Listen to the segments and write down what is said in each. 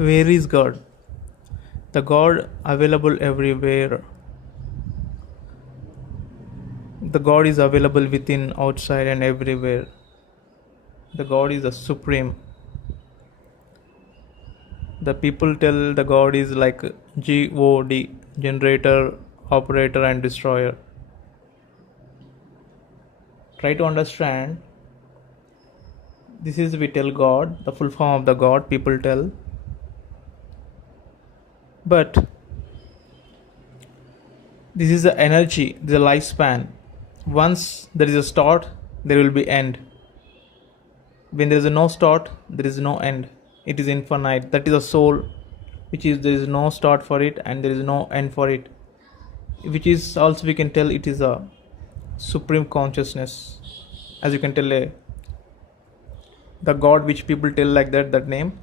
Where is God? The God available everywhere. The God is available within, outside, and everywhere. The God is the supreme. The people tell the God is like God, generator, operator, and destroyer. Try to understand. This is we tell God, the full form of the God, people tell. But this is the energy, the lifespan. Once there is a start, there will be end. When there is no start, there is no end. It is infinite. That is a soul, which is there is no start for it and there is no end for it. Which is also we can tell it is a supreme consciousness. As you can tell, the God which people tell like that name,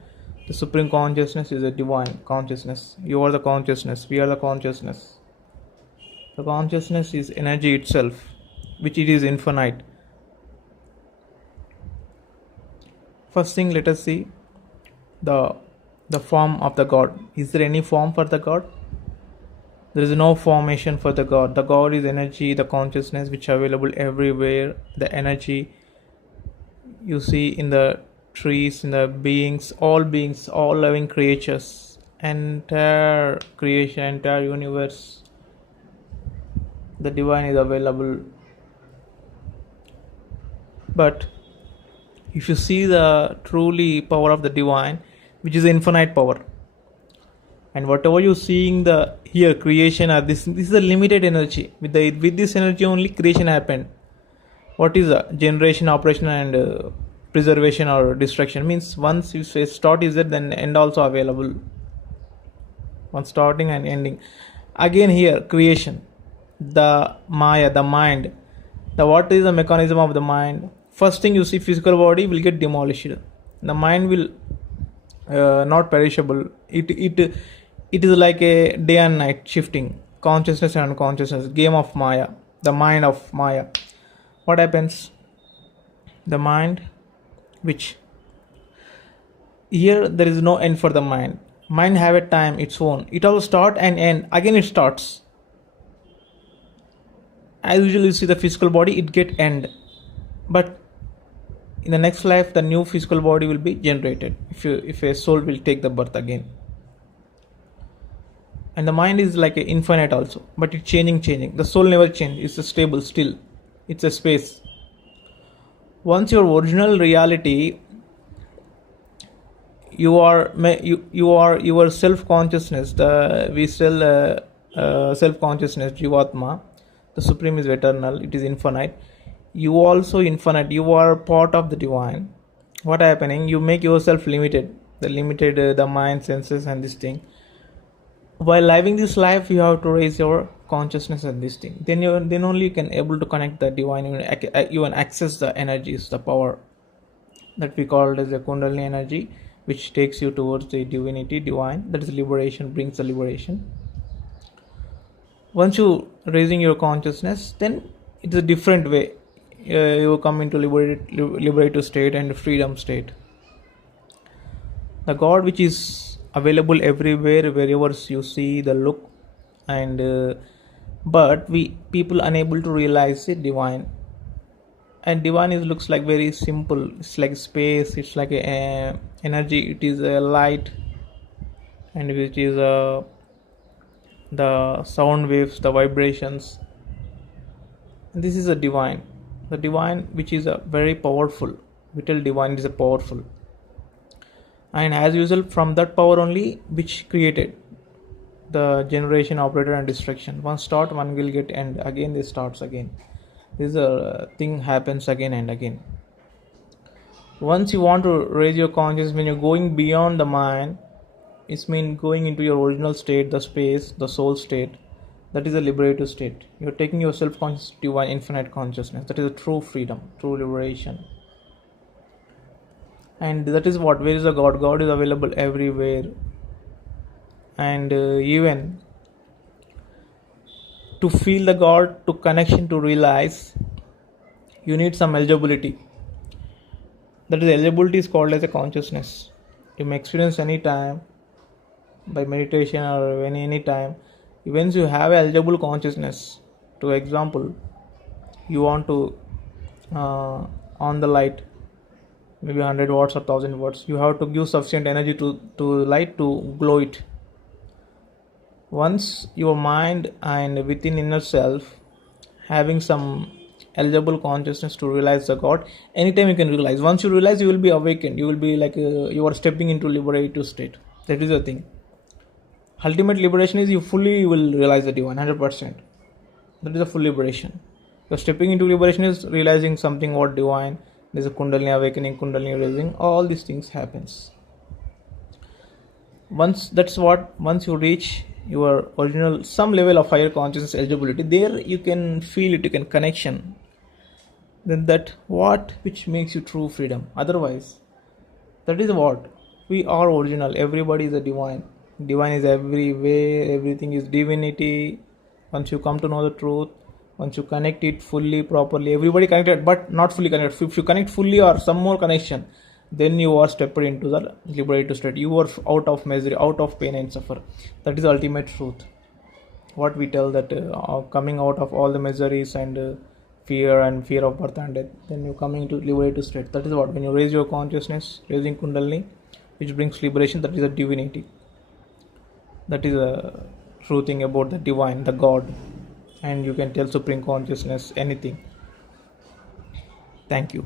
the supreme consciousness is a divine consciousness. You are the consciousness. We are the consciousness. The consciousness is energy itself, which it is infinite. First thing, let us see the form of the God. Is there any form for the God? There is no formation for the God. The God is energy, the consciousness which is available everywhere. The energy you see in the trees, in the beings, all living creatures, entire creation, entire universe. The divine is available. But if you see the truly power of the divine, which is infinite power, and whatever you seeing the here creation or this is a limited energy. With this energy only creation happened. What is a generation, operation, and preservation or destruction? Means once you say start is there, then end also available. One starting and ending. Again here creation, the Maya, the mind. The what is the mechanism of the mind? First thing you see, physical body will get demolished. The mind will not perishable. It is like a day and night shifting, consciousness and unconsciousness, game of Maya, the mind of Maya. What happens? The mind, which here there is no end for the mind. Mind have a time its own. It also start and end. Again it starts. As usually you see the physical body, it get end. But in the next life, the new physical body will be generated. If a soul will take the birth again. And the mind is like a infinite also, but it's changing. The soul never changes. It's a stable still. It's a space. Once your original reality, you are your self consciousness. We still self consciousness, Jivatma. The supreme is eternal. It is infinite. You also infinite. You are part of the divine. What happening? You make yourself limited. The mind, senses, and this thing. While living this life, you have to raise your consciousness and this thing. Then only you can able to connect the divine. You can access the energies, the power that we call as a Kundalini energy, which takes you towards the divinity, divine. That is liberation, brings the liberation. Once you raising your consciousness, then it's a different way. You come into liberated state and freedom state. The God which is available everywhere, wherever you see the look, and but we people unable to realize it divine. And divine looks like very simple. It's like space. It's like a energy. It is a light, and which is the sound waves, the vibrations. And this is a divine. The divine, which is a very powerful. We tell divine is a powerful. And as usual, from that power only, which created the generation, operator, and destruction. One start, one will get end. Again, this starts again. This thing happens again and again. Once you want to raise your consciousness, when you're going beyond the mind, it means going into your original state, the space, the soul state. That is a liberated state. You're taking your self-conscious divine infinite consciousness. That is a true freedom, true liberation. And that is what, where is the God? God is available everywhere. And even to feel the God, to connection, to realize, you need some eligibility. That is eligibility is called as a consciousness. You may experience any time. by meditation or any time, once you have eligible consciousness, to example, you want to on the light, maybe 100 watts or 1000 watts, you have to give sufficient energy to light to glow it. Once your mind and within inner self having some eligible consciousness to realize the God, anytime you can realize. Once you realize, you will be awakened, you will be like you are stepping into liberative state. That is the thing. Ultimate liberation is you will realize the divine 100%. That is a full liberation. You're stepping into liberation is realizing something what divine. There's a kundalini awakening, kundalini raising, all these things happens. Once you reach your original some level of higher consciousness eligibility, there you can feel it, you can connection. Then that what which makes you true freedom. Otherwise, that is what we are original. Everybody is a divine. Divine is everywhere. Everything is divinity. Once you come to know the truth, once you connect it fully, properly, everybody connected, but not fully connected. If you connect fully or some more connection, then you are stepped into the liberated state. You are out of misery, out of pain and suffer. That is the ultimate truth. What we tell that coming out of all the miseries and fear of birth and death, then you coming into liberated state. That is what, when you raise your consciousness, raising kundalini, which brings liberation, that is a divinity. That is a true thing about the divine, the God. And you can tell supreme consciousness anything. Thank you.